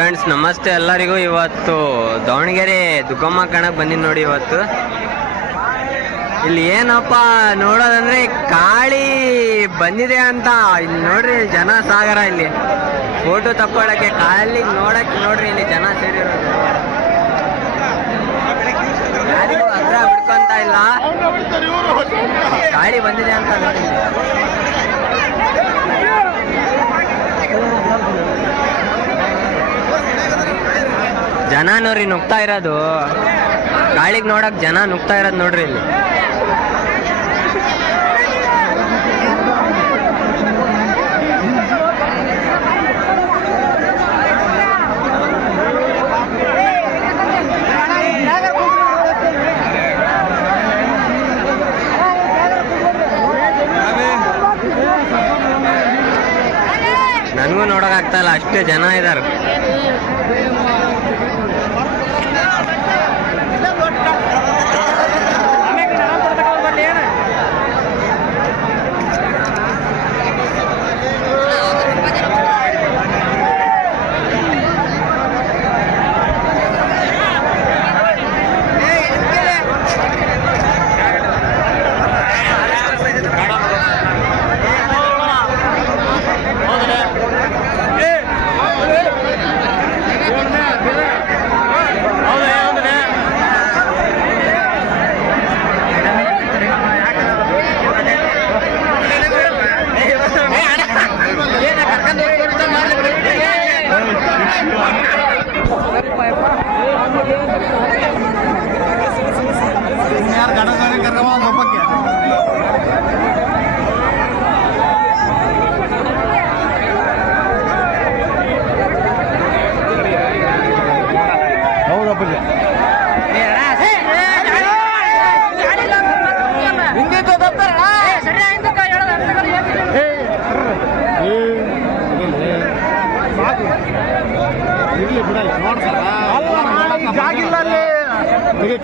Friends ನಮಸ್ತೆ ಎಲ್ಲರಿಗೂ. ಇವತ್ತು ದಾವಣಗೆರೆ ದುಗ್ಗಮ್ಮ ಕಾಣಕ್ಕೆ ಬಂದಿನಿ ನೋಡಿ. ಇವತ್ತು ಇಲ್ಲಿ ಏನಪ್ಪ ನೋಡೋದಂದ್ರೆ ಕಾಳಿ ಬಂದಿದೆ ಅಂತ. ಇಲ್ಲಿ ನೋಡ್ರಿ ಜನ ಸಾಗರ. ಇಲ್ಲಿ ಫೋಟೋ ತಕ್ಕೊಳ್ಳಕ್ಕೆ ಕಾಳಿ ನೋಡಕ್ಕೆ ನೋಡ್ರಿ ಇಲ್ಲಿ ಜನ ಸೇರಿರೋದು. ಯಾರಿಗೂ ಹತ್ರ ಬಿಡ್ಕೊಂತ ಇಲ್ಲ, ಕಾಳಿ ಬಂದಿದೆ ಅಂತ ನೋಡಿ. ಜನ ನೋಡ್ರಿ ನುಗ್ತಾ ಇರೋದು, ಕಾಳಿಗೆ ನೋಡಕ್ ಜನ ನುಗ್ತಾ ಇರೋದು ನೋಡ್ರಿ ಇಲ್ಲಿ. ನನಗೂ ನೋಡಕ್ ಆಗ್ತಾ ಇಲ್ಲ, ಅಷ್ಟೇ ಜನ ಇದಾರೆ.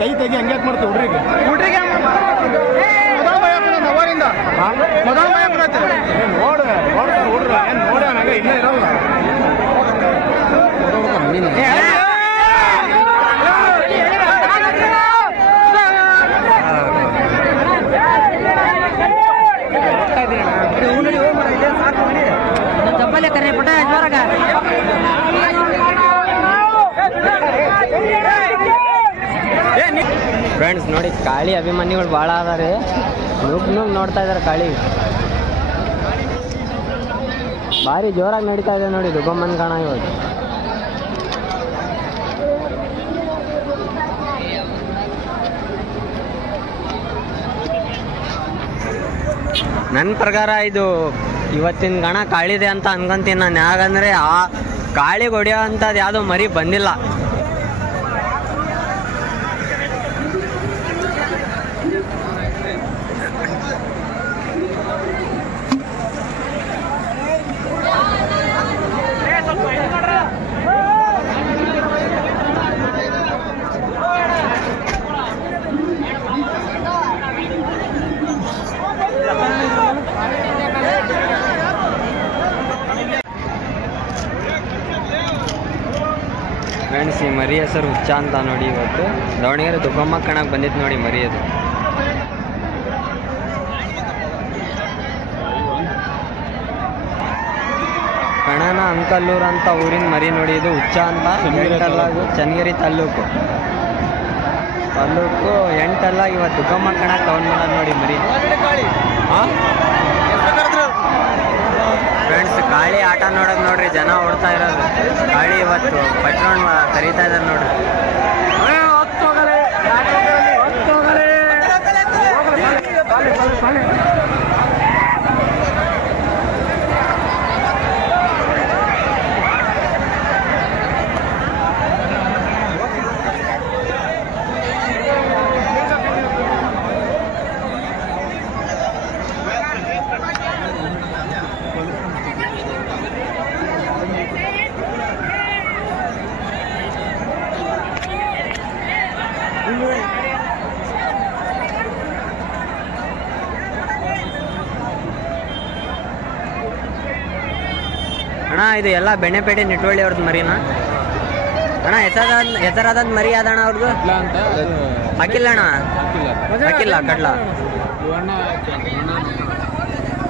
ಕೈ ತೆಗಿ ಹಂಗ್ಯಾಕ್ ಮಾಡ್ತೀವಿ ಹುಡ್ರಿಗೆ ನೋಡ ಹುಡ್ರ ಏನ್ ನೋಡ ನಂಗೆ ಇಲ್ಲ ಇರಲ್ಲ. ಫ್ರೆಂಡ್ಸ್ ನೋಡಿ, ಕಾಳಿ ಅಭಿಮಾನಿಗಳು ಭಾಳ ಅದಾರೆ. ನುಗ್ ನೋಡ್ತಾ ಇದಾರೆ. ಕಾಳಿ ಭಾರಿ ಜೋರಾಗಿ ನಡೀತಾ ಇದೆ ನೋಡಿ ದುಗ್ಗಮ್ಮನ ಕಾಣ ಇವತ್ತು. ನನ್ನ ಪ್ರಕಾರ ಇದು ಇವತ್ತಿನ ಗಣ ಕಾಳಿದೆ ಅಂತ ಅನ್ಕೊಂತೀನಿ ನಾನು. ಯಾಕಂದರೆ ಆ ಕಾಳಿಗೆ ಹೊಡೆಯೋ ಅಂಥದ್ದು ಯಾವುದೋ ಮರಿ ಬಂದಿಲ್ಲ. ಫ್ರೆಂಡ್ಸ್ ಈ ಮರಿ ಹೆಸರು ಹುಚ್ಚ ಅಂತ ನೋಡಿ. ಇವತ್ತು ದಾವಣಗೆರೆ ದುಗ್ಗಮ್ಮ ಕಣಕ್ಕೆ ಬಂದಿತ್ತು ನೋಡಿ ಮರಿ. ಅದು ಕಣನ ಅಂಕಲ್ಲೂರು ಅಂತ ಊರಿನ ಮರಿ ನೋಡಿ. ಇದು ಹುಚ್ಚ ಅಂತ. ಚನ್ನಗಿರಿ ತಾಲೂಕು ಎಂಟಲ್ಲ. ಇವತ್ತು ದುಗ್ಗಮ್ಮ ಕಣಕ್ಕೆ ತಗೊಂಡ್ಬಂದ ನೋಡಿ ಮರಿ. ಫ್ರೆಂಡ್ಸ್ ಕಾಳಿ ಆಟ ನೋಡೋದು ನೋಡ್ರಿ, ಜನ ಓಡ್ತಾ ಇರೋದು. ಕಾಳಿ ಇವತ್ತು ಫಸ್ಟ್ ರೌಂಡ್ ಕರೀತಾ ಇದ್ದಾರೆ ನೋಡ್ರಿ. ಅಣ್ಣ ಇದು ಎಲ್ಲ ಬೆಣ್ಣೆಪೇಟೆ ನಿಟ್ವಳ್ಳಿ ಅವ್ರದ್ದು ಮರಿನಾ? ಅಣ್ಣ ಹೆಸರಾದ ಮರಿ ಅದಣ್ಣ ಅವ್ರದ್ದು ಇಲ್ಲ ಅಂತ ಹಾಕಿಲ್ಲ ಅಣ್ಣ ಹಾಕಿಲ್ಲ ಕಡ್ಲ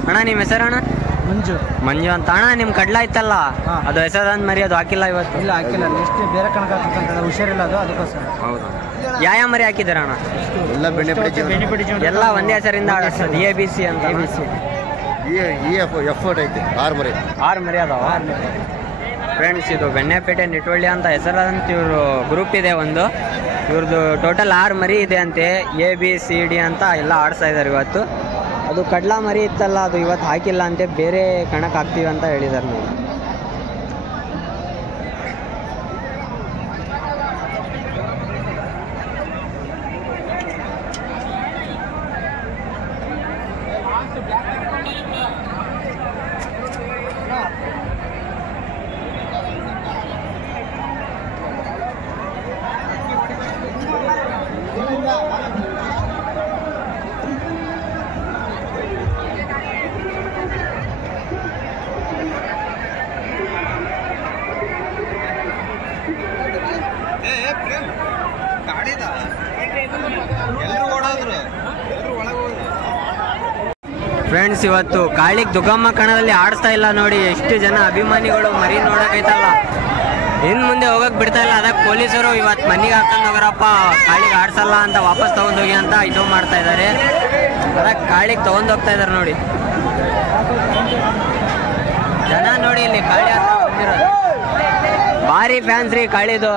ಅಣ್ಣ ನಿಮ್ಮ ಹೆಸರಣ್ಣ ಮಂಜು ಅಂತ ಅಣ್ಣ ನಿಮ್ಮ ಕಡ್ಲ ಇತ್ತಲ್ಲ ಅದು ಹೆಸರಾದ ಮರಿ ಅದು ಹಾಕಿಲ್ಲ ಇವತ್ತು ಇಲ್ಲ ಹಾಕಿಲ್ಲ ನೆಕ್ಸ್ಟ್ ಬೇರೆ ಕಣಕ್ಕೆ ಹಾಕಂತ ಹುಷಾರಿಲ್ಲ ಅದು ಅದಕ್ಕೋಸ್ಕರ. ಹೌದು ಯಾವ ಮರಿ ಹಾಕಿದಾರ ಅಣ್ಣ ಎಲ್ಲ ಬೆಣ್ಣೆ ಎಲ್ಲ ಒಂದೇ ಹೆಸರಿಂದ ಆಡಿಸ್ತದೆ ABC ಅಂತ ಎಫರ್ಟ್ ಐತೆ 6 ಮರಿ 6 ಮರಿ ಅದಾವ. ಫ್ರೆಂಡ್ಸ್ ಇದು ಬೆಣ್ಣೆಪೇಟೆ ನಿಟ್ವಳ್ಳಿ ಅಂತ ಹೆಸರಾದಂತ ಇವರು ಗ್ರೂಪ್ ಇದೆ ಒಂದು, ಇವ್ರದ್ದು ಟೋಟಲ್ 6 ಮರಿ ಇದೆ ಅಂತೆ. ABCD ಅಂತ ಎಲ್ಲ ಆಡಿಸ್ತಾ ಇದ್ದಾರೆ ಇವತ್ತು. ಅದು ಕಡ್ಲಾ ಮರಿ ಇತ್ತಲ್ಲ ಅದು ಇವತ್ತು ಹಾಕಿಲ್ಲ ಅಂತೆ, ಬೇರೆ ಕಣಕ್ಕೆ ಹಾಕ್ತೀವಿ ಅಂತ ಹೇಳಿದ್ದಾರೆ ನೋಡಿ. ಫ್ರೆಂಡ್ಸ್ ಇವತ್ತು ಕಾಳಿಗೆ ದುಗ್ಗಮ್ಮ ಕಣದಲ್ಲಿ ಆಡಿಸ್ತಾ ಇಲ್ಲ ನೋಡಿ, ಎಷ್ಟು ಜನ ಅಭಿಮಾನಿಗಳು ಮರಿ ನೋಡಕೈತಲ್ಲ, ಇನ್ನು ಮುಂದೆ ಹೋಗಕ್ ಬಿಡ್ತಾ ಇಲ್ಲ. ಅದಕ್ಕೆ ಪೊಲೀಸರು ಇವತ್ತು ಮನೆಗೆ ಹಾಕೊಂಡು ಹೋಗ್ರಪ್ಪ, ಕಾಳಿಗೆ ಆಡ್ಸಲ್ಲ ಅಂತ ವಾಪಸ್ ತಗೊಂಡೋಗಿ ಅಂತ ಇದು ಮಾಡ್ತಾ ಇದ್ದಾರೆ. ಅದಕ್ಕೆ ಕಾಳಿಗೆ ತಗೊಂಡೋಗ್ತಾ ಇದ್ದಾರೆ ನೋಡಿ ಜನ. ನೋಡಿ ಇಲ್ಲಿ ಕಾಳಿ ಹತ್ರ ಬಂದಿರೋದು ಭಾರಿ ಫ್ಯಾನ್ಸ್ ರೀ ಕಾಳಿದು.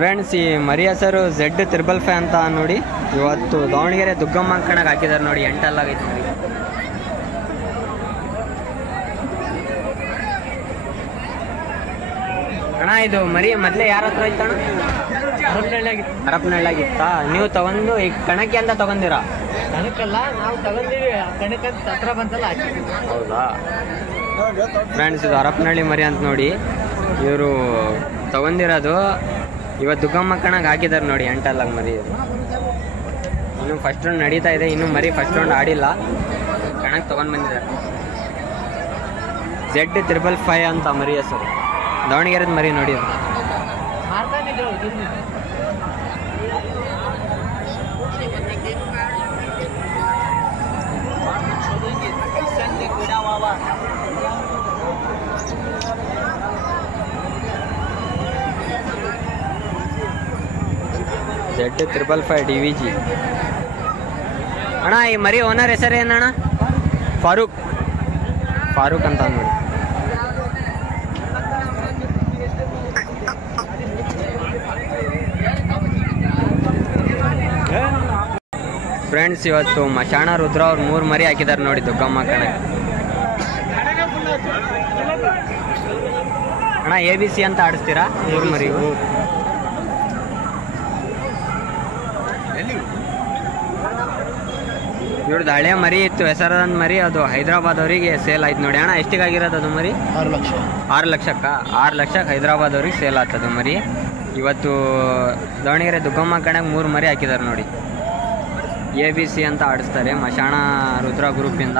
ಫ್ರೆಂಡ್ಸ್ ಈ ಮರಿ ಹೆಸರು Z555 ಅಂತ ನೋಡಿ. ಇವತ್ತು ದಾವಣಗೆರೆ ದುಗ್ಗಮ್ಮ ಕಣಕ್ಕೆ ಹಾಕಿದ್ದಾರೆ ನೋಡಿ, 8 ಆಗೈತೆ ಮರಿ. ಅಣ್ಣ ಇದು ಮರಿ ಮೊದಲೇ ಯಾರ ಹತ್ರ ಇತ್ತಣ್ಣ? ಹರಪನಹಳ್ಳಿಯಾಗಿತ್ತಾ? ನೀವು ತಗೊಂಡು ಈ ಕಣಕ್ಕೆ ಅಂತ ತಗೊಂಡಿರಾ? ಕಣಕ್ಕಲ್ಲ, ನಾವು ತಗೊಂಡಿವಿ ಕಣಕ್ಕಂತ ಹತ್ರ ಬಂತಲ್ಲ. ಹೌದಾ ಫ್ರೆಂಡ್ಸ್, ಇದು ಹರಪನಹಳ್ಳಿ ಮರಿ ಅಂತ ನೋಡಿ. ಇವರು ತಗೊಂಡಿರೋದು ಇವತ್ತು ದುಗ್ಗಮ್ಮ ಕಣಕ್ಕೆ ಹಾಕಿದ್ದಾರೆ ನೋಡಿ, 8 ಮರಿ. ಇನ್ನು ಫಸ್ಟ್ ರೌಂಡ್ ನಡೀತಾ ಇದೆ, ಇನ್ನು ಮರಿ ಫಸ್ಟ್ ರೌಂಡ್ ಆಡಿಲ್ಲ, ಕಣಕ್ಕೆ ತಗೊಂಡು ಬಂದಿದ್ದಾರೆ. Z555 ಅಂತ ಮರಿ ಹೆಸರು, ದಾವಣಗೆರೆದ ಮರಿ ನೋಡಿ. Z555 DVG. ಅಣ್ಣ ಈ ಮರಿ ಓನರ್ ಹೆಸರು ಏನಣ್ಣ? ಫಾರೂಕ್ ಅಂತ ನೋಡಿ. ಫ್ರೆಂಡ್ಸ್ ಇವತ್ತು ಮಶಾಣ ರುದ್ರ ಅವ್ರು 3 ಮರಿ ಹಾಕಿದ್ದಾರೆ ನೋಡಿ ದುಗ್ಗಮ್ಮ ಕಣ. ಅಣ್ಣ ABC ಅಂತ ಆಡಿಸ್ತೀರಾ 3 ಮರಿ? ಇವ್ರದ್ದು ಹಳೆ ಮರಿ ಇತ್ತು, ಹೆಸರಾದ ಮರಿ, ಅದು ಹೈದರಾಬಾದ್ ಅವರಿಗೆ ಸೇಲ್ ಆಯ್ತು ನೋಡಿ. ಅಣ್ಣ ಎಷ್ಟಿಗಾಗಿರೋದು ಅದು ಮರಿ? 6 ಲಕ್ಷ. 6 ಲಕ್ಷಕ್ಕ? 6 ಲಕ್ಷಕ್ಕೆ ಹೈದರಾಬಾದ್ ಅವ್ರಿಗೆ ಸೇಲ್ ಆಗ್ತದೆ ಮರಿ. ಇವತ್ತು ದಾವಣಗೆರೆ ದುಗ್ಗಮ್ಮ ಕಣಕ್ಕೆ 3 ಮರಿ ಹಾಕಿದ್ದಾರೆ ನೋಡಿ. ABC ಅಂತ ಆಡಿಸ್ತಾರೆ ಮಶಾಣ ರುದ್ರ ಗ್ರೂಪಿಂದ.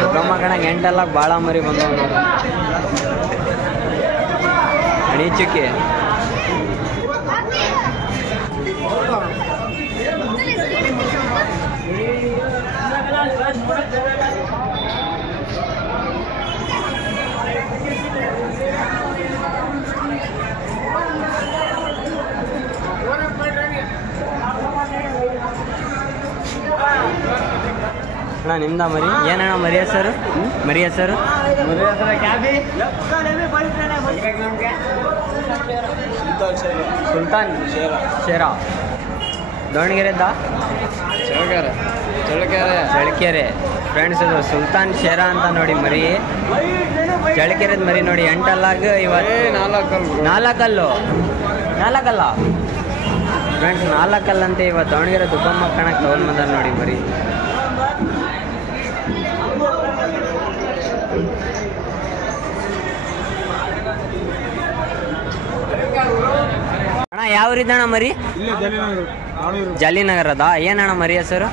ದುಗ್ಗಮ್ಮ ಕಣಕ್ಕೆ 8 ಭಾಳ ಮರಿ ಬಂದವು ನೋಡಿ. ಅಣಿಚುಕ್ಕೆ ಅಣ್ಣ ನಿಮ್ದ ಮರಿ ಏನಣ್ಣ ಮರಿ ಹೆಸರು ಮರಿ ಹೆಸರು ಸುಲ್ತಾನ್ ಶೇರಾ ದಾವಣಗೆರೆದ್ದ ಚಳ್ಳಕೆರೆ ಫ್ರೆಂಡ್ಸ್ ಇದು ಸುಲ್ತಾನ್ ಶೇರಾ ಅಂತ ನೋಡಿ ಮರಿ ಚಳ್ಳಕೆರೆದ ಮರಿ ನೋಡಿ 8 ಅಲ್ಲಾಗ ಇವತ್ತು 4 ಫ್ರೆಂಡ್ಸ್ 4 ಅಲ್ಲಂತೆ ಇವತ್ತು ದಾವಣಗೆರೆ ದುಗ್ಗಮ್ಮ ಕಣಕ್ಕೆ ತಗೊಂಡ್ ಬಂದಾರ ನೋಡಿ ಮರಿ ಅಣ್ಣ ಯಾವ್ರಿದ್ದಣ್ಣ ಮರಿ ಜಾಲಿನಗರದ ಏನಣ್ಣ ಮರಿ ಹೆಸರು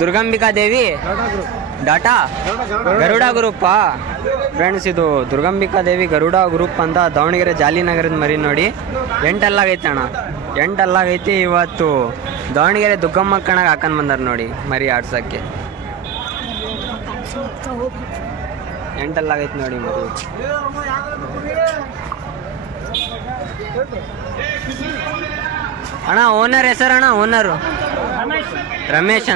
ದುರ್ಗಾಂಬಿಕಾ ದೇವಿ ಡಾಟಾ ಗರುಡ ಗ್ರೂಪಾ ಫ್ರೆಂಡ್ಸ್ ಇದು ದುರ್ಗಾಂಬಿಕಾ ದೇವಿ ಗರುಡ ಗ್ರೂಪ್ ಅಂತ ದಾವಣಗೆರೆ ಜಾಲಿನಗರದ ಮರಿ ನೋಡಿ 8 ಅಲ್ಲಾಗೈತೆ ಅಣ್ಣ 8 ಅಲ್ಲಾಗೈತಿ ಇವತ್ತು ದಾವಣಗೆರೆ ದುಗ್ಗಮ್ಮ ಕಣಗೆ ಹಾಕೊಂಡ್ ಬಂದಾರ ನೋಡಿ ಮರಿ ಆಡ್ಸಕ್ಕೆ 8 ಅಲ್ಲಾಗೈತಿ ನೋಡಿ ಮರಿ ಅಣ್ಣ ಓನರ್ ಹೆಸರಣ್ಣ ಓನರು ರಮೇಶ್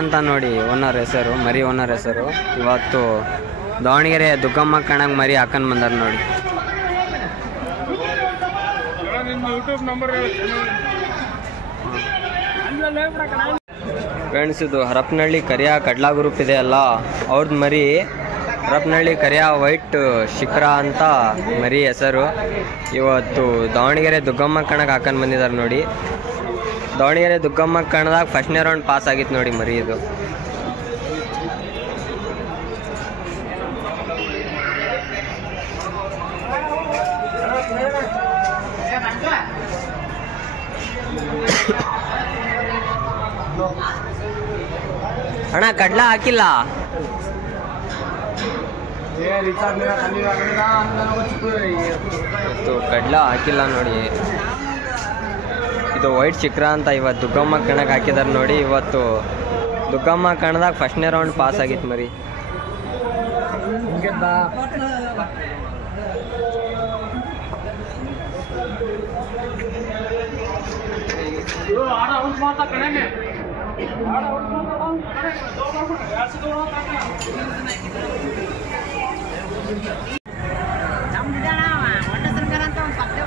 ಅಂತ ನೋಡಿ ಓನರ್ ಹೆಸರು ಮರಿ ಓನರ್ ಹೆಸರು ಇವತ್ತು ದಾವಣಗೆರೆ ದುಗ್ಗಮ್ಮ ಕಣಗೆ ಮರಿ ಹಾಕೊಂಡ್ ಬಂದಾರ ನೋಡಿ ಫ್ರೆಂಡ್ಸ್ ಇದು ಹರಪನಹಳ್ಳಿ ಕರಿಯ ಕಡ್ಲಾ ಗ್ರೂಪ್ ಇದೆ ಅಲ್ಲ ಅವ್ರದ್ದು ಮರಿ ಹರಪನಹಳ್ಳಿ ಕರಿಯ ವೈಟ್ ಶಿಖರ ಅಂತ ಮರಿ ಹೆಸರು ಇವತ್ತು ದಾವಣಗೆರೆ ದುಗ್ಗಮ್ಮ ಕಣಗೆ ಹಾಕೊಂಡ್ ಬಂದಿದ್ದಾರೆ ನೋಡಿ ದಾವಣಗೆರೆ ದುಗ್ಗಮ್ಮ ಕಣದಾಗ ಫಸ್ಟ್ನೇ ರೌಂಡ್ ಪಾಸ್ ಆಗಿತ್ತು ನೋಡಿ ಮರಿ ಇದು ಅಣ್ಣ ಕಡ್ಲಾ ಹಾಕಿಲ್ಲ ಕಡ್ಲಾ ಹಾಕಿಲ್ಲ ನೋಡಿ ಇದು ವೈಟ್ ಶಿಖರ ಅಂತ ಇವತ್ತು ದುಗ್ಗಮ್ಮ ಕಣಕ್ಕೆ ಹಾಕಿದಾರೆ ನೋಡಿ ಇವತ್ತು ದುಗ್ಗಮ್ಮ ಕಣದಾಗ ಫಸ್ಟ್ನೇ ರೌಂಡ್ ಪಾಸ್ ಆಗಿತ್ತು ಮರಿ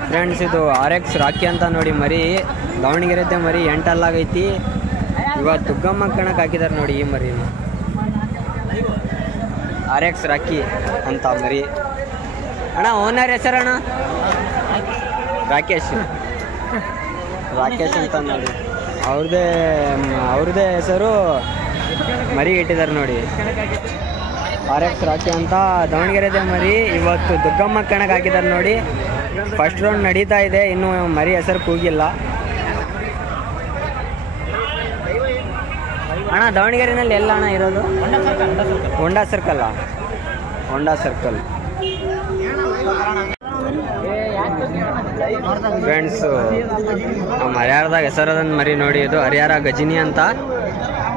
ಫ್ರೆಂಡ್ಸ್ ಇದು RX ರಾಕಿ ಅಂತ ನೋಡಿ ಮರಿ ದಾವಣಗೆರೆದ್ದೆ ಮರಿ 8 ಅಲ್ಲಾಗೈತಿ ಇವತ್ತು ದುಗ್ಗಮ್ಮ ಕಣಕ್ಕೆ ಹಾಕಿದಾರೆ ನೋಡಿ ಈ ಮರಿನ RX ರಾಕಿ ಅಂತ ಮರಿ ಅಣ್ಣ ಓನರ್ ಹೆಸರಣ್ಣ ರಾಕೇಶ್ ಅಂತ ನೋಡಿ ಅವ್ರದ್ದೇ ಹೆಸರು ಮರಿ ಇಟ್ಟಿದ್ದಾರೆ ನೋಡಿ RX ರಾಕಿ ಅಂತ ದಾವಣಗೆರೆದೆ ಮರಿ ಇವತ್ತು ದುಗ್ಗಮ್ಮ ಕಣಕ್ಕೆ ಹಾಕಿದ್ದಾರೆ ನೋಡಿ ಫಸ್ಟ್ ರೌಂಡ್ ನಡೀತಾ ಇದೆ ಇನ್ನು ಮರಿ ಹೆಸರು ಕೂಗಿಲ್ಲ ಅಣ್ಣ ದಾವಣಗೆರೆನಲ್ಲಿ ಎಲ್ಲ ಅಣ್ಣ ಇರೋದು ಹೊಂಡಾ ಸರ್ಕಲ್ ಫ್ರೆಂಡ್ಸ್ ನಮ್ಮ ಹರಿಹರದಾಗ ಹೆಸರದ ಮರಿ ನೋಡಿ ಇದು ಹರಿಹರ ಗಜಿನಿ ಅಂತ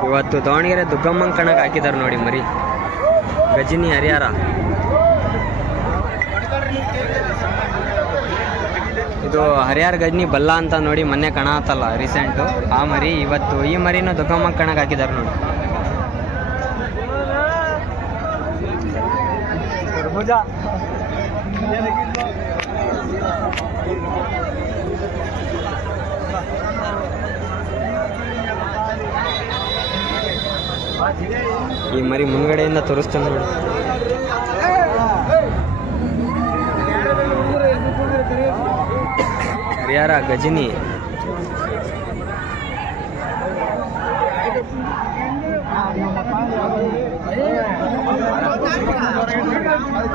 ಇವತ್ತು ದಾವಣಗೆರೆ ದುಗ್ಗಮ್ಮ ಕಣಕ್ಕೆ ಹಾಕಿದ್ದಾರೆ ನೋಡಿ ಮರಿ ಗಜಿನಿ ಹರಿಹರ ಇದು ಹರಿಹರ ಗಜನಿ ಬಲ್ಲ ಅಂತ ನೋಡಿ ಮೊನ್ನೆ ಕಣ ಆತಲ್ಲ ರೀಸೆಂಟು ಆ ಮರಿ ಇವತ್ತು ಈ ಮರಿನೂ ದುಗ್ಗಮ್ಮ ಕಣಕ್ಕೆ ಹಾಕಿದ್ದಾರೆ ನೋಡಿ ಈ ಮರಿ ಮುಂದ್ಗಡೆಯಿಂದ ತೋರಿಸ್ತಾನೆ ನೋಡಿ ಹರಿಹರ ಗಜನಿ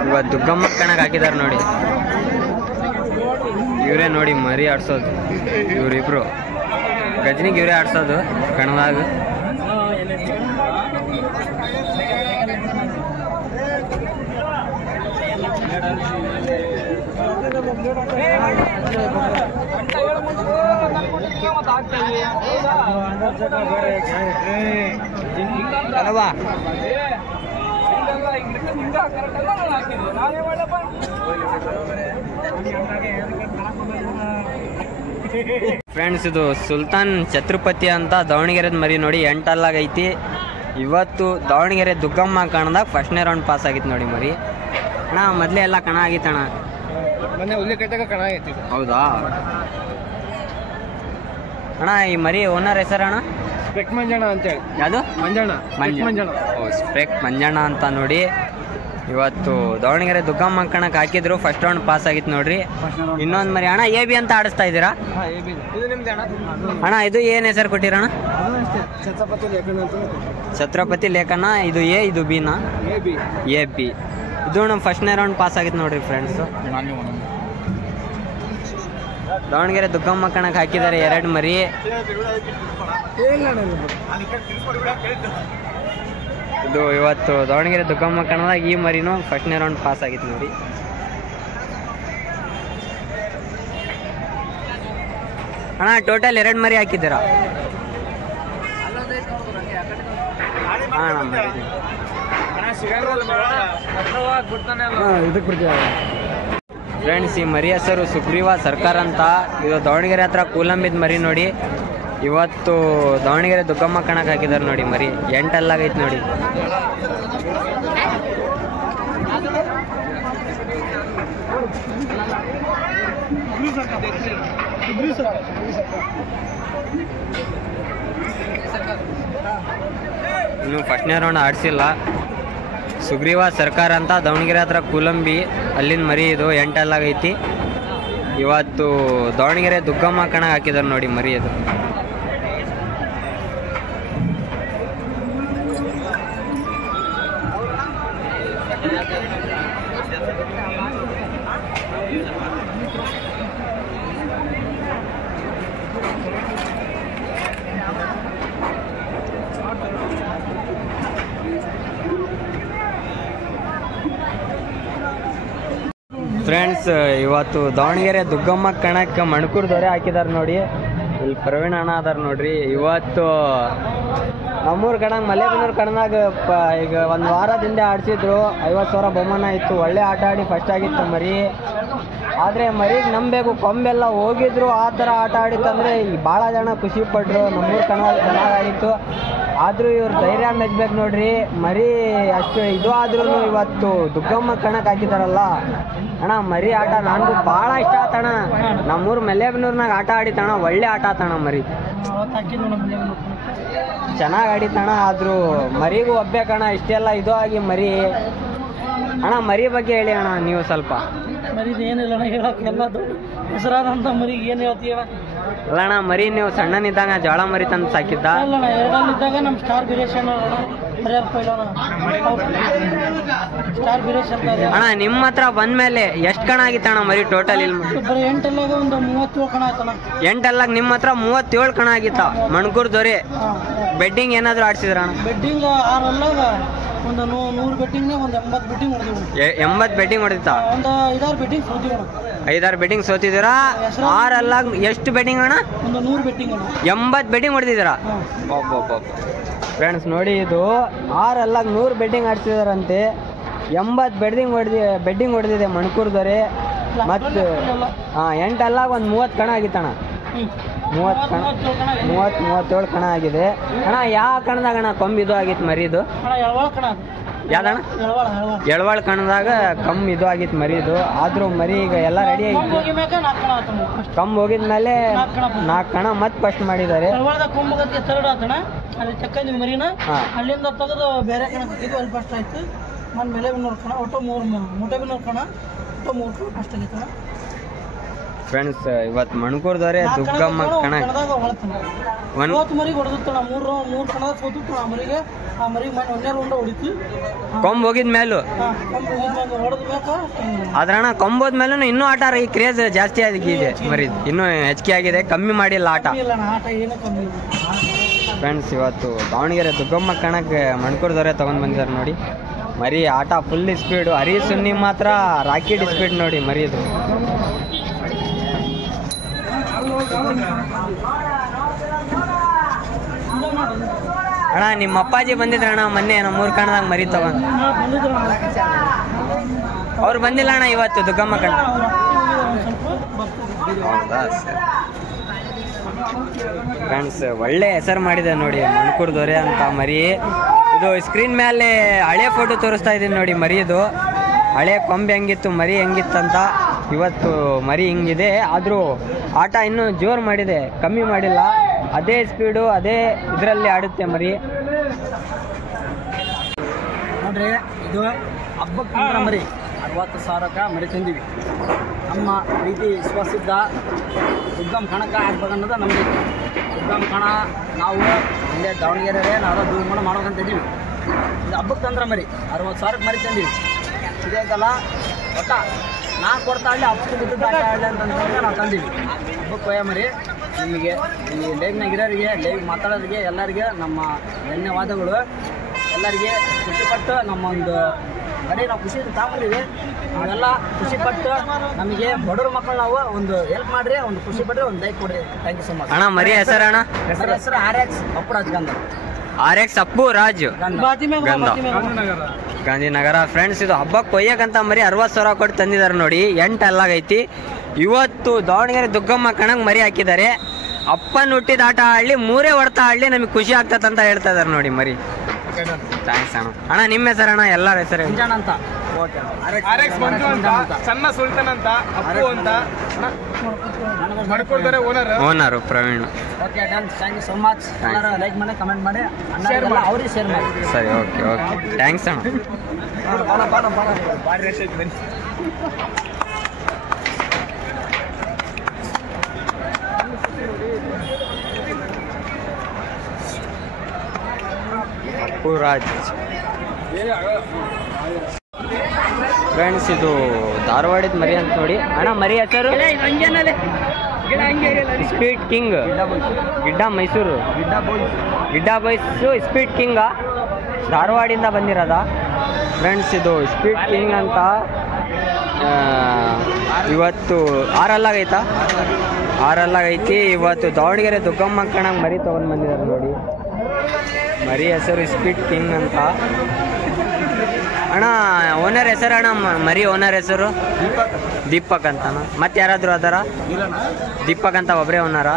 ಇವತ್ತು ದುಗ್ಗಮ್ಮ ಕಣಕ್ಕೆ ಹಾಕಿದ್ದಾರೆ ನೋಡಿ ಇವರೇ ನೋಡಿ ಮರಿ ಆಡ್ಸೋದು ಇವರಿಬ್ರು ಗಜನಿಗೆ ಇವರೇ ಆಡ್ಸೋದು ಕಣದಾಗ ಅಲ್ವಾ ಫ್ರೆಂಡ್ಸ್ ಇದು ಸುಲ್ತಾನ್ ಛತ್ರಪತಿ ಅಂತ ದಾವಣಗೆರೆದ ಮರಿ ನೋಡಿ 8 ಅಲ್ಲಾಗೈತಿ. ಇವತ್ತು ದಾವಣಗೆರೆ ದುಗ್ಗಮ್ಮ ಕಣದಾಗ ಫಸ್ಟ್ನೇ ರೌಂಡ್ ಪಾಸ್ ಆಗಿತ್ತು ನೋಡಿ ಮರಿ. ಅಣ್ಣ ಮೊದಲೇ ಎಲ್ಲ ಕಣ ಆಗಿತ್ತಣ್ಣ. ಮೊನ್ನೆ ಹುಲಿ ಕಟ್ಟಾಗ ಕಣ ಆಗೈತಿ. ಹೌದಾ ಅಣ್ಣ? ಈ ಮರಿ ಓನರ್ ಹೆಸರಣ್ಣ? ಸ್ಪೆಕ್ಟ್ ಮಂಜಣ್ಣ ಅಂತೇಳಿ. ಯಾವುದು? ಮಂಜಣ್ಣ. ಓ ಸ್ಪೆಕ್ಟ್ ಮಂಜಣ್ಣ ಅಂತ ನೋಡಿ. ಇವತ್ತು ದಾವಣಗೆರೆ ದುಗ್ಗಮ್ಮ ಕಣಕ್ಕೆ ಹಾಕಿದ್ರು, ಫಸ್ಟ್ ರೌಂಡ್ ಪಾಸ್ ಆಗಿತ್ತು ನೋಡ್ರಿ. ಇನ್ನೊಂದು ಮರಿ ಅಣ್ಣ ಎ ಬಿ ಅಂತ ಆಡಿಸ್ತಾ ಇದ್ದೀರಾ ಅಣ್ಣ? ಇದು ಏನು ಹೆಸರು ಕೊಟ್ಟಿರಣ್ಣ? ಛತ್ರಪತಿ ಲೇಖನ. ಇದು ಎ, ಇದು ಬಿನಾ? A B. ಇದು ನಮ್ಮ ಫಸ್ಟ್ನೇ ರೌಂಡ್ ಪಾಸ್ ಆಗಿತ್ತು ನೋಡ್ರಿ ಫ್ರೆಂಡ್ಸ್. ದಾವಣಗೆರೆ ದುಗ್ಗಮ್ಮ ಕಣಕ್ಕೆ ಹಾಕಿದ್ದಾರೆ 2 ಮರಿ. ಇದು ಇವತ್ತು ದಾವಣಗೆರೆ ದುಗ್ಗಮ್ಮ ಕಣದಾಗ ಈ ಮರಿನೂ ಫಸ್ಟ್ನೇ ರೌಂಡ್ ಪಾಸ್ ಆಗಿತ್ತು ನೋಡಿ. ಅಣ್ಣ ಟೋಟಲ್ 2 ಮರಿ ಹಾಕಿದ್ದೀರಾ? ಫ್ರೆಂಡ್ಸ್ ಈ ಮರಿ ಹೆಸರು ಸುಗ್ರೀವ ಸರ್ಕಾರ ಅಂತ. ಇದು ದಾವಣಗೆರೆ ಹತ್ರ ಕೂಲಂಬಿದ ಮರಿ ನೋಡಿ. ಇವತ್ತು ದಾವಣಗೆರೆ ದುಗ್ಗಮ್ಮ ಕಣಕ್ಕೆ ಹಾಕಿದ್ದಾರೆ ನೋಡಿ ಮರಿ. 8 ಅಲ್ಲಾಗೈತೆ ನೋಡಿ. ಇನ್ನು ಫಸ್ಟ್ನೇ ರೌಂಡ್ ಆಡಿಸಿಲ್ಲ. ಸುಗ್ರೀವ ಸರ್ಕಾರ ಅಂತ ದಾವಣಗೆರೆ ಹತ್ರ ಕೂಲಂಬಿ ಅಲ್ಲಿನ ಮರಿ. ಇದು 8 ಅಲ್ಲಾಗೈತಿ. ಇವತ್ತು ದಾವಣಗೆರೆ ದುಗ್ಗಮ್ಮ ಕಣಕ್ಕೆ ಹಾಕಿದ್ದಾರೆ ನೋಡಿ ಮರಿ. ಅದು ಫ್ರೆಂಡ್ಸ್ ಇವತ್ತು ದಾವಣಗೆರೆ ದುಗ್ಗಮ್ಮ ಕಣಕ್ಕೆ ಮಣಕೂರ್ದವರೇ ಹಾಕಿದ್ದಾರೆ ನೋಡಿ. ಇಲ್ಲಿ ಪ್ರವೀಣ್ ಅಣ್ಣ ಅದಾರ ನೋಡ್ರಿ. ಇವತ್ತು ನಮ್ಮೂರು ಕಣಂಗೆ ಮಲೆಬೆನ್ನೂರು ಕಣದಾಗ ಈಗ 1 ವಾರದಿಂದ ಆಡಿಸಿದ್ರು. 50,000 ಬಹುಮಾನ ಇತ್ತು. ಒಳ್ಳೆ ಆಟ ಆಡಿ ಫಸ್ಟ್ ಆಗಿತ್ತು ಮರಿ. ಆದರೆ ಮರಿಗೆ ನಂಬಬೇಕು, ಕೊಂಬೆಲ್ಲ ಹೋಗಿದ್ರು. ಆ ಥರ ಆಟ ಆಡಿತ್ತಂದರೆ ಈಗ ಭಾಳ ಜನ ಖುಷಿ ಪಟ್ಟರು. ನಮ್ಮೂರು ಕಣದಾಗ ಚೆನ್ನಾಗಾಗಿತ್ತು. ಆದರೂ ಇವ್ರು ಧೈರ್ಯ ಮೆಚ್ಚಬೇಕು ನೋಡ್ರಿ. ಮರಿ ಅಷ್ಟು ಇದು ಆದ್ರೂ ಇವತ್ತು ದುಗ್ಗಮ್ಮ ಕಣಕ್ಕೆ ಹಾಕಿದಾರಲ್ಲ ಅಣ್ಣ. ಮರಿ ಆಟ ನನಗೂ ಭಾಳ ಇಷ್ಟ ಆತಣ್ಣ. ನಮ್ಮೂರು ಮಲೆಬೆನ್ನೂರ್ನಾಗ ಆಟ ಆಡಿತಣ್ಣ. ಒಳ್ಳೆ ಆಟ ಆತಣ್ಣ ಮರಿ. ಚೆನ್ನಾಗಿ ಆಡಿತಣ್ಣ. ಆದರೂ ಮರಿಗೂ ಒಬ್ಬೇಕಣ್ಣ. ಇಷ್ಟೆಲ್ಲ ಇದು ಆಗಿ ಮರಿ ಅಣ್ಣ. ಮರಿ ಬಗ್ಗೆ ಹೇಳಿ ಅಣ್ಣ ನೀವು ಸ್ವಲ್ಪ. ಮರಿದು ಏನಿಲ್ಲ ಅಣ್ಣ ಹೇಳಕ್ಕೆ. ಎಲ್ಲ ಹೆಸರಾದಂಥ ಮರಿಗೆ ಏನು ಹೇಳ್ತೀವಿ ಅಣ್ಣ? ಅಲ್ಲ ಅಣ್ಣ ಮರಿ ನೀವು ಸಣ್ಣನಿದ್ದಾಗ ಜೋಳ ಮರಿ ತಂದು ಸಾಕಿದ್ದ? ಇಲ್ಲ ಅಣ್ಣ, 2 ನಮ್ಮ ಸ್ಟಾರ್ ಬಿರೇಶನ್ ಸ್ಟಾರ್ ಬಿರೇಶ್ ಅಂತ ಅಣ್ಣ. ನಿಮ್ಮ ಹತ್ರ ಬಂದ್ಮೇಲೆ ಎಷ್ಟು ಕಣ ಆಗಿತ್ತಣ್ಣ ಮರಿ ಟೋಟಲ್? ಇಲ್ಲಿ ಬರೀ 8 ಅಲ್ಲಾಗ ಒಂದು 37 ಕಣ ಆಯ್ತಣ್ಣ. 8 ಅಲ್ಲಾಗ ನಿಮ್ಮ ಹತ್ರ 37 ಕಣ ಆಗಿತ್ತ ಮಣಕೂರ್ದವ್ರಿ. ಬೆಡ್ಡಿಂಗ್ ಏನಾದ್ರು ಆಡ್ಸಿದ್ರ ಅಣ್ಣ? ಬೆಡ್ಡಿಂಗ್ 6 ಅಲ್ಲಾಗ ಒಂದು 100 ಬೆಟ್ಟಿಂಗ್ನಾಗ ಒಂದು 80 ಬೆಟ್ಟಿಂಗ್ ಹೊಡೆದಿವಿ. 80 ಬೆಟ್ಟಿಂಗ್ ಹೊಡೆದಿತ್ತ? ಒಂದು 5-6 ಬೆಟ್ಟಿಂಗ್ ಸೋತಿವಿ ಅಣ್ಣ. 5-6 ಬೆಟ್ಟಿಂಗ್ ಸೋತಿದ್ದೀರಾ? 6 ಅಲ್ಲಾಗ ಎಷ್ಟು ಬೆಟ್ಟಿಂಗ್ ಅಣ್ಣ? ಒಂದು 100 ಬೆಟ್ಟಿಂಗ್ ಅಣ್ಣ. 80 ಬೆಟ್ಟಿಂಗ್ ಹೊಡೆದಿದ್ದೀರಾ? ಫ್ರೆಂಡ್ಸ್ ನೋಡಿ, ಇದು 6 ಅಲ್ಲಾಗ 100 ಬೆಟ್ಟಿಂಗ್ ಆಡ್ಸಿದಾರಂತೆ. 80 ಬೆಡ್ಡಿಂಗ್ ಹೊಡೆದಿದೆ ಮಣಕೂರ್ದವ್ರೆ. ಮತ್ತು 8 ಅಲ್ಲಾಗ ಒಂದು 30 ಕಣ ಆಗಿತ್ತಣ್ಣ. 37 ಕಣ ಆಗಿದೆ ಅಣ್ಣ. ಯಾವ ಕಣದಾಗ ಅಣ್ಣ ಕೊಂಬ್ ಇದು ಆಗಿತ್ತು ಮರಿದು? ಯಾವ್ದಣ್ಣ? ಎಳವಾಳ ಕಣದಾಗ ಕಮ್ಮಿ ಇದು ಆಗಿತ್ತು ಮರಿದು. ಆದ್ರೂ ಮರಿ ಈಗ ಎಲ್ಲ ರೆಡಿ ಆಗಿತ್ತು. ಕಮ್ಮಿ ಹೋಗಿದ್ಮೇಲೆ 4 ಕಣ ಮತ್ತೆ ಫಸ್ಟ್ ಮಾಡಿದ್ದಾರೆ. ಅಲ್ಲಿಂದ ತೆಗೆದು ಬೇರೆ ಕಣ ಹಾಕಿದ್ವಿ. ಅಲ್ಲಿ ಫಸ್ಟ್ ಆಯ್ತು. ನಾನು ಮಲೆಬೆನ್ನೂರು ಕಣ ಒಟ್ಟು 3 ಮೂಟೆಬೆನ್ನೂರು ಕಣ ಒಟ್ಟು 3 ಕಣ ಫಸ್ಟ್ ಆಗಿತ್ತು. ಫ್ರೆಂಡ್ಸ್ ಇವತ್ತು ಮಣಕೂರ್ದವ್ರೆ ದುಗ್ಗಮ್ಮ ಕಣ ಮರಿಗೆ ಹೊಡೆದಿತ್ತಣ್ಣ. 3 ಕಣದಾಗ ಸೋತಿತ್ತು ಆ ಮರಿಗೆ. ಆ ಮರಿಗೆ ಒಂದೇ ರೌಂಡ ಹೊಡಿತು. ಕೊಂಬ್ ಹೋಗಿದ್ಮೇಲೂ ಆದ್ರಣ್ಣ ಕೊಂಬ್ ಹೋದ್ಮೇಲೂ ಇನ್ನೂ ಆಟ ಈ ಕ್ರೇಜ್ ಜಾಸ್ತಿ ಆಗಿದೆ ಮರಿ. ಇನ್ನೂ ಹೆಚ್ಚಿಗೆ ಆಗಿದೆ, ಕಮ್ಮಿ ಮಾಡಿಲ್ಲ ಆಟ. ಫ್ರೆಂಡ್ಸ್ ಇವತ್ತು ದಾವಣಗೆರೆ ದುಗ್ಗಮ್ಮ ಕಣಕ್ಕೆ ಮಣಕೂರ್ದವ್ರೆ ತಗೊಂಡ್ ಬಂದಿದ್ದಾರೆ ನೋಡಿ ಮರಿ. ಆಟ ಫುಲ್ ಸ್ಪೀಡು. ಹರಿ ಸುನ್ನಿ ಮಾತ್ರ ರಾಕೆಟ್ ಸ್ಪೀಡ್ ನೋಡಿ ಮರಿದು. ಅಣ್ಣ ನಿಮ್ಮ ಅಪ್ಪಾಜಿ ಬಂದಿದ್ರಣ್ಣ ಮೊನ್ನೆ ನಮ್ಮೂರ್ ಕಣದಾಗ ಮರಿ ತಗೊಂಡ್? ಅವ್ರು ಬಂದಿಲ್ಲ ಅಣ್ಣ ಇವತ್ತು ದುಗ್ಗಮ್ಮ ಕಣ? ಹೌದಾ ಸರ್. ಫ್ರೆಂಡ್ಸ್ ಒಳ್ಳೆ ಹೆಸರು ಮಾಡಿದೆ ನೋಡಿ ಮಣಕೂರ್ ದೊರೆ ಅಂತ ಮರಿ. ಇದು ಸ್ಕ್ರೀನ್ ಮೇಲೆ ಹಳೆ ಫೋಟೋ ತೋರಿಸ್ತಾ ಇದ್ದೀನಿ ನೋಡಿ ಮರಿದು. ಹಳೆ ಕೊಂಬೆ ಹೆಂಗಿತ್ತು ಮರಿ ಹೆಂಗಿತ್ತಂತ. ಇವತ್ತು ಮರಿ ಹಿಂಗಿದೆ, ಆದರೂ ಆಟ ಇನ್ನೂ ಜೋರು ಮಾಡಿದೆ, ಕಮ್ಮಿ ಮಾಡಿಲ್ಲ. ಅದೇ ಸ್ಪೀಡು ಅದೇ ಇದರಲ್ಲಿ ಆಡುತ್ತೆ ಮರಿ. ನೋಡ್ರಿ, ಇದು ಹಬ್ಬಕ್ಕೆ ಮರಿ 60,000 ಮರಿ ತಂದೀವಿ. ನಮ್ಮ ಪ್ರೀತಿ ವಿಶ್ವಾಸಿದ್ದ ದುರ್ಗಮ್ ಕಣಕ್ಕೆ ಆಗ್ಬೇಕನ್ನೋದು ನಮಗೆ. ದುರ್ಗಮ್ ಕಣ ನಾವು ಇಲ್ಲೇ ದಾವಣಗೆರೆ ನಾವು ದೂರ ಮಾಡ್ಬೇಕಂತಿದ್ದೀವಿ. ಇದು ಹಬ್ಬಕ್ಕೆ ತಂದ್ರೆ ಮರಿ 60,000 ಮರಿ ತಂದೀವಿ. ಇದೇಗಲ್ಲ ಒಟ್ಟ ನಾ ಕೊಡ್ತಾ ಇರಲಿ ಹಬ್ಬಕ್ಕೆ ಬಿದ್ದು ಆಡಲಿ ಅಂತಂದ್ರೆ ನಾವು ತಂದೀವಿ. ಹಬ್ಬಕ್ಕೆ ಕೊಯ್ಯ ಮರಿ. ನಿಮಗೆ ಈ ಲೈವ್ನಾಗ ಇರೋರಿಗೆ, ಲೈವ್ ಮಾತಾಡೋರಿಗೆ ಎಲ್ಲರಿಗೆ ನಮ್ಮ ಧನ್ಯವಾದಗಳು. ಎಲ್ಲರಿಗೆ ಖುಷಿಪಟ್ಟು ನಮ್ಮೊಂದು ಬರೀ ನಾವು ಖುಷಿ ತಗೊಂಡಿವಿ. ನಾವೆಲ್ಲ ಖುಷಿಪಟ್ಟು ನಮಗೆ ಬಡವ್ರ ಮಕ್ಕಳು ನಾವು ಒಂದು ಹೆಲ್ಪ್ ಮಾಡ್ರಿ, ಒಂದು ಖುಷಿ ಪಡ್ರಿ, ಒಂದು ಲೈಕ್ ಕೊಡ್ರಿ. Thank you so much. ಅಣ್ಣ ಮರಿ ಹೆಸರು ಅಣ್ಣ? ಹೆಸರು RX ಅಪ್ಪುರಾಜ್ ಗಂಧ. RX ಅಪ್ಪು ರಾಜ್ ಗಾಂಧಿನಗರ. ಫ್ರೆಂಡ್ಸ್ ಇದು ಹಬ್ಬಕ್ಕೆ ಕೊಯ್ಯಕ್ಕಂತ ಮರಿ 60,000 ಕೊಟ್ಟು ತಂದಿದ್ದಾರೆ ನೋಡಿ. 8 ಅಲ್ಲಾಗೈತಿ. ಇವತ್ತು ದಾವಣಗೆರೆ ದುಗ್ಗಮ್ಮ ಕಣಂಗೆ ಮರಿ ಹಾಕಿದ್ದಾರೆ. ಅಪ್ಪನ ಹುಟ್ಟಿದ ಆಟ ಆಡಲಿ, 3 ಹೊಡ್ತಾ ಆಡಲಿ, ನಮಗೆ ಖುಷಿ ಆಗ್ತದಂತ ಹೇಳ್ತಾ ಇದಾರೆ ನೋಡಿ ಮರಿ. ಥ್ಯಾಂಕ್ಸ್ ಅಣ್ಣ. ಅಣ್ಣ ನಿಮ್ಮ ಹೆಸರು ಅಣ್ಣ? ಎಲ್ಲರ ಹೆಸರು ಅಂತ RX ಮಂಜು ಅಂತ, ಸಣ್ಣ ಸುಲ್ತಾನ್ ಅಂತ, ಅಪ್ಪು ಅಂತ, ಮಡ್ಕೊಳ್ತಾರೆ owner Praveen. Okay done. Thank you so much. ಎಲ್ಲರೂ ಲೈಕ್ ಮಾಡಿ, ಕಮೆಂಟ್ ಮಾಡಿ, ಅವ್ರಿಗೆ ಶೇರ್ ಮಾಡಿ. ಸರಿ, ಓಕೆ ಥ್ಯಾಂಕ್ಸ್ ಅಣ್ಣ. ರಾಜ್. ಫ್ರೆಂಡ್ಸ್ ಇದು ಧಾರವಾಡದ ಮರಿ ಅಂತ ನೋಡಿ. ಅಣ್ಣ ಮರಿ ಹೆಸರು? Speed king. ಗಿಡ್ಡ ಮೈಸೂರು ಗಿಡ್ಡ ಬಾಯ್ಸು ಸ್ಪೀಡ್ ಕಿಂಗ ಧಾರವಾಡಿಂದ ಬಂದಿರೋದ. ಫ್ರೆಂಡ್ಸ್ ಇದು ಸ್ಪೀಡ್ ಕಿಂಗ್ ಅಂತ. ಇವತ್ತು 6 ಅಲ್ಲಾಗೈತಾ? 6 ಅಲ್ಲಾಗೈತಿ. ಇವತ್ತು ದಾವಣಗೆರೆ ದುಗ್ಗಮ್ಮ ಕಣಂಗೆ ಮರಿ ತೊಗೊಂಡು ಬಂದಿದ್ದಾರೆ ನೋಡಿ. ಮರಿ ಹೆಸರು ಸ್ಪೀಡ್ ಕಿಂಗ್ ಅಂತ. ಅಣ್ಣ ಓನರ್ ಹೆಸರು ಅಣ್ಣ? ಮರಿ ಓನರ್ ಹೆಸರು ದೀಪಕ್ ಅಂತನ? ಮತ್ತೆ ಯಾರಾದರೂ ಅದಾರ? ದೀಪಕ್ ಅಂತ ಒಬ್ಬರೇ ಓನರ?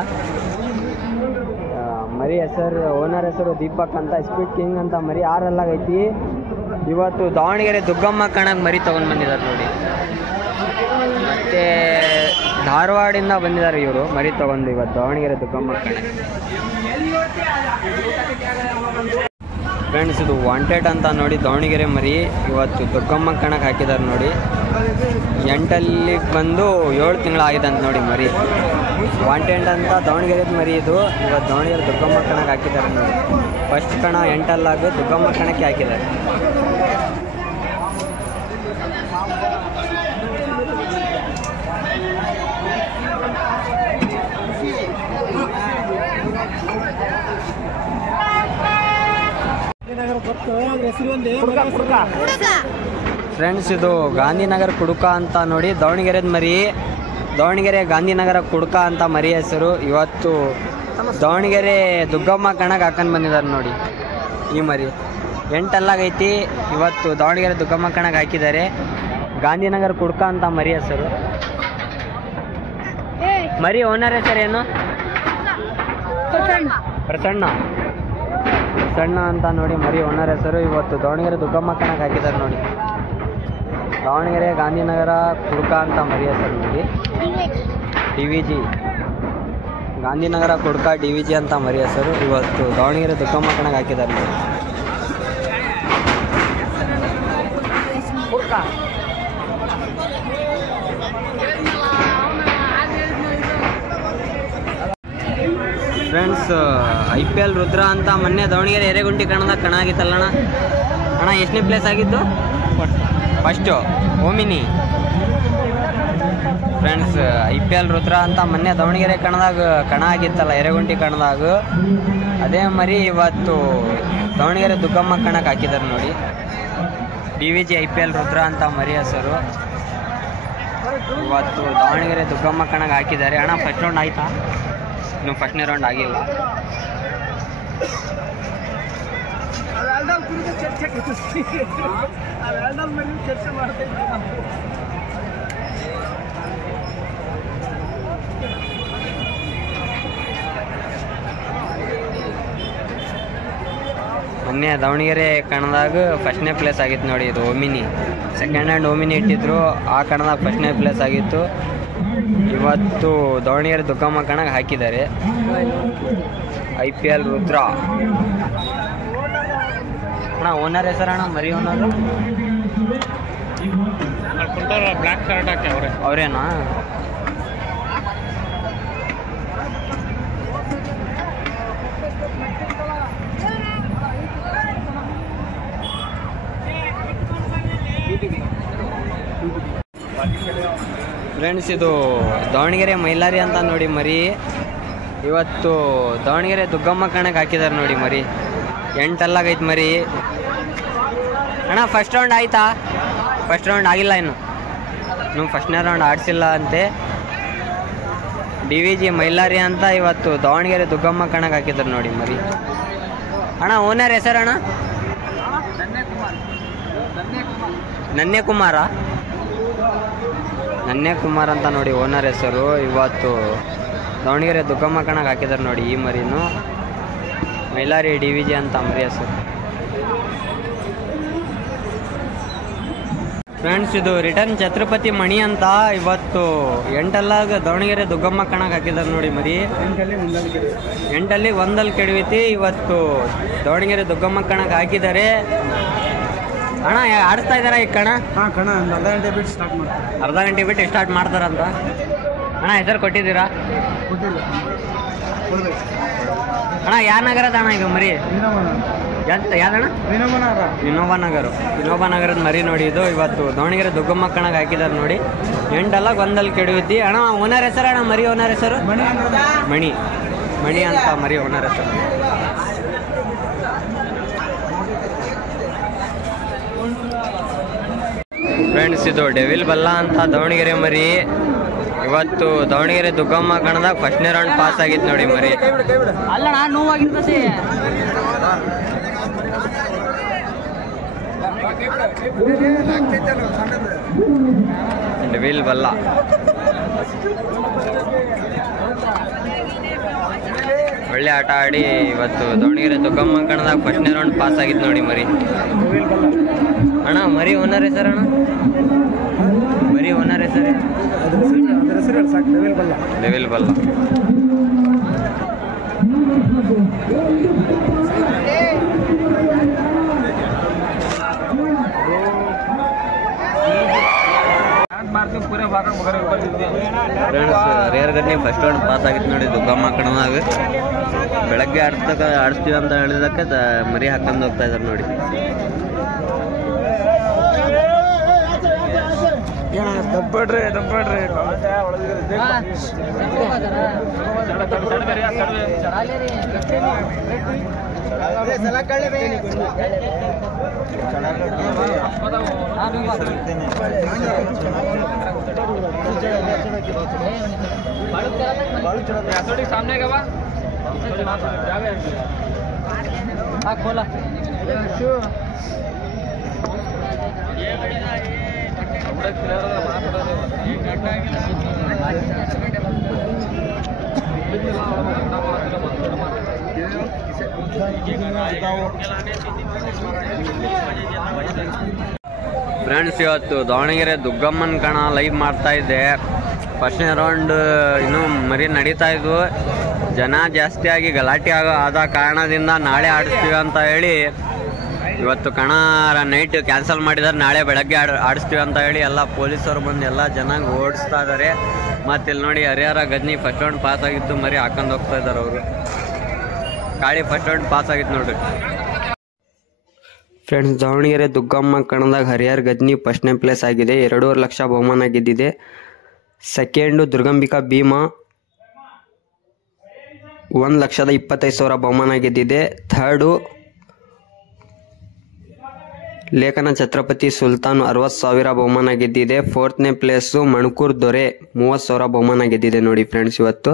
ಮರಿ ಹೆಸರು ಓನರ್ ಹೆಸರು ದೀಪಕ್ ಅಂತ. ಸ್ಪೀಡ್ ಕಿಂಗ್ ಅಂತ ಮರಿ 6 ಅಲ್ಲಾಗೈತಿ. ಇವತ್ತು ದಾವಣಗೆರೆ ದುಗ್ಗಮ್ಮ ಕಣಕ್ಕೆ ಮರಿ ತೊಗೊಂಡು ಬಂದಿದ್ದಾರೆ ನೋಡಿ. ಮತ್ತು ಧಾರವಾಡಿಂದ ಬಂದಿದ್ದಾರೆ ಇವರು ಮರಿ ತೊಗೊಂಡು ಇವತ್ತು ದಾವಣಗೆರೆ ದುಗ್ಗಮ್ಮ ಕಣ. ಫ್ರೆಂಡ್ಸ್ ಇದು ವಾಂಟೆಡ್ ಅಂತ ನೋಡಿ ದಾವಣಗೆರೆ ಮರಿ. ಇವತ್ತು ದುಗ್ಗಮ್ಮ ಕಣಕ್ಕೆ ಹಾಕಿದ್ದಾರೆ ನೋಡಿ. 8 ಬಂದು 7 ತಿಂಗಳಾಗಿದೆ ಅಂತ ನೋಡಿ ಮರಿ. ವಾಂಟೆಡ್ ಅಂತ ದಾವಣಗೆರೆದ ಮರಿ ಇದು. ಇವತ್ತು ದಾವಣಗೆರೆ ದುಗ್ಗಮ್ಮ ಕಣಕ್ಕೆ ಹಾಕಿದ್ದಾರೆ ನೋಡಿ. ಫಸ್ಟ್ ಕಣ 8 ದುಗ್ಗಮ್ಮ ಕಣಕ್ಕೆ ಹಾಕಿದ್ದಾರೆ. ಫ್ರೆಂಡ್ಸ್ ಇದು ಗಾಂಧಿನಗರ ಕುಡುಕ ಅಂತ ನೋಡಿ. ದಾವಣಗೆರೆದ ಮರಿ. ದಾವಣಗೆರೆ ಗಾಂಧಿನಗರ ಕುಡುಕ ಅಂತ ಮರಿ ಹೆಸರು. ಇವತ್ತು ದಾವಣಗೆರೆ ದುಗ್ಗಮ್ಮ ಕಣಕ್ಕೆ ಹಾಕೊಂಡು ಬಂದಿದ್ದಾರೆ ನೋಡಿ ಈ ಮರಿ. 8 ಅಲ್ಲಾಗೈತಿ. ಇವತ್ತು ದಾವಣಗೆರೆ ದುಗ್ಗಮ್ಮ ಕಣಕ್ಕೆ ಹಾಕಿದ್ದಾರೆ. ಗಾಂಧಿನಗರ ಕುಡುಕ ಅಂತ ಮರಿ ಹೆಸರು. ಮರಿ ಓನರ್ ಹೆಸರು ಏನು? ಪ್ರಸನ್ನ ಅಂತ ನೋಡಿ ಮರಿ ಓನರ್ ಹೆಸರು. ಇವತ್ತು ದಾವಣಗೆರೆ ದುಗ್ಗಮ್ಮ ಕಣಕ್ಕೆ ಹಾಕಿದ್ದಾರೆ ನೋಡಿ. ದಾವಣಗೆರೆ ಗಾಂಧಿನಗರ ಕುಡುಕ ಅಂತ ಮರಿ ಹೆಸರು ನೋಡಿ. DVG ಗಾಂಧಿನಗರ ಕುಡುಕ DVG ಅಂತ ಮರಿ ಹೆಸರು. ಇವತ್ತು ದಾವಣಗೆರೆ ದುಗ್ಗಮ್ಮ ಕಣಕ್ಕೆ ಹಾಕಿದ್ದಾರೆ ನೋಡಿ. ಫ್ರೆಂಡ್ಸ್ IPL ರುದ್ರ ಅಂತ ಮೊನ್ನೆ ದಾವಣಗೆರೆ ಎರೆಗುಂಟಿ ಕಣದಾಗ ಕಣ ಆಗಿತ್ತಲ್ಲಣ್ಣ? ಅಣ್ಣ ಎಷ್ಟನೇ ಪ್ಲೇಸ್ ಆಗಿದ್ದು? First Omni. Friends IPL Rudra ಅಂತ ಮೊನ್ನೆ ದಾವಣಗೆರೆ ಕಣದಾಗ ಕಣ ಆಗಿತ್ತಲ್ಲ, ಎರೆಗುಂಟಿ ಕಣದಾಗ. ಅದೇ ಮರಿ ಇವತ್ತು ದಾವಣಗೆರೆ ದುಗ್ಗಮ್ಮ ಕಣಕ್ಕೆ ಹಾಕಿದ್ದಾರೆ ನೋಡಿ. DVG IPL ರುದ್ರ ಅಂತ ಮರಿ ಹೆಸರು. ಇವತ್ತು ದಾವಣಗೆರೆ ದುಗ್ಗಮ್ಮ ಕಣಕ್ಕೆ ಹಾಕಿದ್ದಾರೆ. ಅಣ್ಣ ಫಸ್ಟ್ ರೌಂಡ್ ಆಯ್ತಾ? ಇನ್ನು ಫಸ್ಟ್ನೇ ರೌಂಡ್ ಆಗಿಲ್ಲ. ಮೊನ್ನೆ ದಾವಣಗೆರೆ ಕಣದಾಗ ಫಸ್ಟ್ನೇ ಪ್ಲೇಸ್ ಆಗಿತ್ತು ನೋಡಿ. ಇದು ಓಮಿನಿ ಸೆಕೆಂಡ್ ಹ್ಯಾಂಡ್ ಓಮಿನಿ ಇಟ್ಟಿದ್ರು, ಆ ಕಣದಾಗ ಫಸ್ಟ್ನೇ ಪ್ಲೇಸ್ ಆಗಿತ್ತು. ಇವತ್ತು ದಾವಣಗೆರೆ ದುಗ್ಗಮ್ಮ ಕಣಗೆ ಹಾಕಿದ್ದಾರೆ. IPL ರುದ್ರ ಅಣ್ಣ. ಓನರ್ ಹೆಸರಣ್ಣ? ಮರಿ ಓನರು ಬ್ಲ್ಯಾಕ್ ಶರ್ಟ್ ಹಾಕಿ ಅವರೇನಾ? ಫ್ರೆಂಡ್ಸ್, ಇದು ದಾವಣಗೆರೆ ಮೈಲಾರಿ ಅಂತ ನೋಡಿ ಮರಿ. ಇವತ್ತು ದಾವಣಗೆರೆ ದುಗ್ಗಮ್ಮ ಕಣಕ್ಕೆ ಹಾಕಿದ್ದಾರೆ ನೋಡಿ ಮರಿ. 8 ಅಲ್ಲಾಗೈತೆ ಮರಿ. ಅಣ್ಣ ಫಸ್ಟ್ ರೌಂಡ್ ಆಯ್ತಾ? ಫಸ್ಟ್ ರೌಂಡ್ ಆಗಿಲ್ಲ ಇನ್ನು ಫಸ್ಟ್ನೇ ರೌಂಡ್ ಆಡಿಸಿಲ್ಲ ಅಂತೆ. DVG ಮೈಲಾರಿ ಅಂತ ಇವತ್ತು ದಾವಣಗೆರೆ ದುಗ್ಗಮ್ಮ ಕಣಕ್ಕೆ ಹಾಕಿದ್ದಾರೆ ನೋಡಿ ಮರಿ. ಅಣ್ಣ ಓನರ್ ಹೆಸರಣ್ಣ? ನನ್ನೇ ಕುಮಾರ ಅಂತ ನೋಡಿ ಓನರ್ ಹೆಸರು. ಇವತ್ತು ದಾವಣಗೆರೆ ದುಗ್ಗಮ್ಮ ಕಣಕ್ಕೆ ಹಾಕಿದ್ದಾರೆ ನೋಡಿ ಈ ಮರಿನು. ಮೈಲಾರಿ DVG ಅಂತ ಮರಿ ಹೆಸರು. ಫ್ರೆಂಡ್ಸ್, ಇದು ರಿಟರ್ನ್ ಛತ್ರಪತಿ ಮಣಿ ಅಂತ. ಇವತ್ತು 8 ಅಲ್ಲಾಗ ದಾವಣಗೆರೆ ದುಗ್ಗಮ್ಮ ಕಣಕ್ಕೆ ಹಾಕಿದ್ದಾರೆ ನೋಡಿ ಮರಿ. 8 ಒಂದಲ್ಲಿ ಕೆಡವಿತಿ. ಇವತ್ತು ದಾವಣಗೆರೆ ದುಗ್ಗಮ್ಮ ಕಣಕ್ಕೆ ಹಾಕಿದ್ದಾರೆ. ಅಣ್ಣ ಆಡಿಸ್ತಾ ಇದ್ದಾರಾ ಈ ಕಣ? ಕಣ ಅರ್ಧ ಗಂಟೆ ಬಿಟ್ಟು ಸ್ಟಾರ್ಟ್ ಮಾಡ್ತಾರೆ. ಅರ್ಧ ಗಂಟೆ ಬಿಟ್ಟು ಸ್ಟಾರ್ಟ್ ಮಾಡ್ತಾರಂತ. ಅಣ್ಣ ಹೆಸರು ಕೊಟ್ಟಿದ್ದೀರಾ? ಅಣ್ಣ ಯಾವ ನಗರದ ಅಣ್ಣ ಇದು ಮರಿ? ಯಾವ್ದಣ್ಣ? ವಿನೋಬ ನಗರದ ಮರಿ ನೋಡಿ ಇದು. ಇವತ್ತು ದಾವಣಗೆರೆ ದುಗ್ಗಮ್ಮ ಕಣಕ್ಕೆ ಹಾಕಿದ್ದಾರೆ ನೋಡಿ. 8 ಅಲ್ಲ ಒಂದಲ್ಲಿ ಕೆಡವಿತಿ. ಅಣ್ಣ ಓನರ್ ಹೆಸರು? ಅಣ್ಣ ಮರಿ ಓನರ್ ಹೆಸರು? ಮಣಿ ಅಂತ ಮರಿ ಓನರ್ ಹೆಸರು. ಫ್ರೆಂಡ್ಸ್, ಇದು ಡೆವಿಲ್ ಬಲ್ಲ ಅಂತ ದಾವಣಗೆರೆ ಮರಿ. ಇವತ್ತು ದಾವಣಗೆರೆ ದುಗ್ಗಮ್ಮ ಕಣದಾಗ ಫಸ್ಟ್ನೇ ರೌಂಡ್ ಪಾಸ್ ಆಗಿತ್ತು ನೋಡಿ ಮರಿ. ಡೆವಿಲ್ ಬಲ್ಲ ಒಳ್ಳೆ ಆಟ ಆಡಿ ಇವತ್ತು ದಾವಣಗೆರೆ ದುಗ್ಗಮ್ಮ ಕಣದಾಗ ಫಸ್ಟ್ನೇ ರೌಂಡ್ ಪಾಸ್ ಆಗಿತ್ತು ನೋಡಿ ಮರಿ. ಅಣ್ಣ ಮರಿ ಓನರ್ ಹೆಸರು? ಅಣ್ಣ ಮರಿ ಓನರ್ ಹೆಸರು? ಡೆವಿಲ್ ಬಲ್ಲ. ಫ್ರೆಂಡ್ಸ್, ಹರಿಹರ ಗಡ್ನಿ ಫಸ್ಟ್ ರೌಂಡ್ ಪಾಸ್ ಆಗಿತ್ತು ನೋಡಿ ದುಗ್ಗಮ್ಮ ಕಣದಾಗ. ಬೆಳಗ್ಗೆ ಆಡಿಸ್ತೀವಿ ಅಂತ ಹೇಳಿದಕ್ಕೆ ಮರಿ ಹಾಕೊಂಡು ಹೋಗ್ತಾ ಇದ್ದಾರೆ ನೋಡಿ. ದಬ್ಬಡ್ರಿ सामने का खोला ಫ್ರೆಂಡ್ಸ್, ಇವತ್ತು ದಾವಣಗೆರೆ ದುಗ್ಗಮ್ಮನ ಕಣ ಲೈವ್ ಮಾಡ್ತಾ ಇದ್ದೆ. ಫಸ್ಟ್ನೇ ರೌಂಡ್ ಇನ್ನೂ ಮರಿ ನಡೀತಾ ಇದ್ವು. ಜನ ಜಾಸ್ತಿ ಆಗಿ ಗಲಾಟೆ ಆದ ಕಾರಣದಿಂದ ನಾಳೆ ಆಡಿಸ್ತೀವಿ ಅಂತ ಹೇಳಿ ಇವತ್ತು ಕಣ ನೈಟ್ ಕ್ಯಾನ್ಸಲ್ ಮಾಡಿದ್ದಾರೆ. ನಾಳೆ ಬೆಳಗ್ಗೆ ಆಡಿಸ್ತೀವಿ ಅಂತ ಹೇಳಿ ಎಲ್ಲ ಪೊಲೀಸರು ಬಂದು ಎಲ್ಲ ಜನ ಓಡಿಸ್ತಾ ಇದ್ದಾರೆ. ಮತ್ತು ಇಲ್ಲಿ ನೋಡಿ ಹರಿಹರ ಗದ್ನಿ ಫಸ್ಟ್ ರೌಂಡ್ ಪಾಸ್ ಆಗಿತ್ತು, ಮರಿ ಹಾಕೊಂಡು ಹೋಗ್ತಾ ಇದ್ದಾರೆ ಅವರು. ಗಾಡಿ ಫಸ್ಟ್ ರೌಂಡ್ ಪಾಸ್ ಆಗಿತ್ತು ನೋಡ್ರಿ. ಫ್ರೆಂಡ್ಸ್, ದಾವಣಗೆರೆ ದುಗ್ಗಮ್ಮ ಕಣದಾಗ ಹರಿಹರ ಗದ್ನಿ ಫಸ್ಟ್ನೇ ಪ್ಲೇಸ್ ಆಗಿದೆ. 2.5 ಲಕ್ಷ ಬಹುಮಾನ ಗೆದ್ದಿದೆ. ಸೆಕೆಂಡು ದುರ್ಗಂಬಿಕಾ ಭೀಮಾ 1,25,000 ಬಹುಮಾನ ಗೆದ್ದಿದೆ. ಥರ್ಡು ಲೇಖನ ಛತ್ರಪತಿ ಸುಲ್ತಾನ್ 60,000 ಬಹುಮಾನ ಗೆದ್ದಿದೆ. 4ನೇ ಪ್ಲೇಸು ಮಣಕೂರ್ ದೊರೆ 30,000 ಬಹುಮಾನ ಗೆದ್ದಿದೆ ನೋಡಿ ಫ್ರೆಂಡ್ಸ್ ಇವತ್ತು.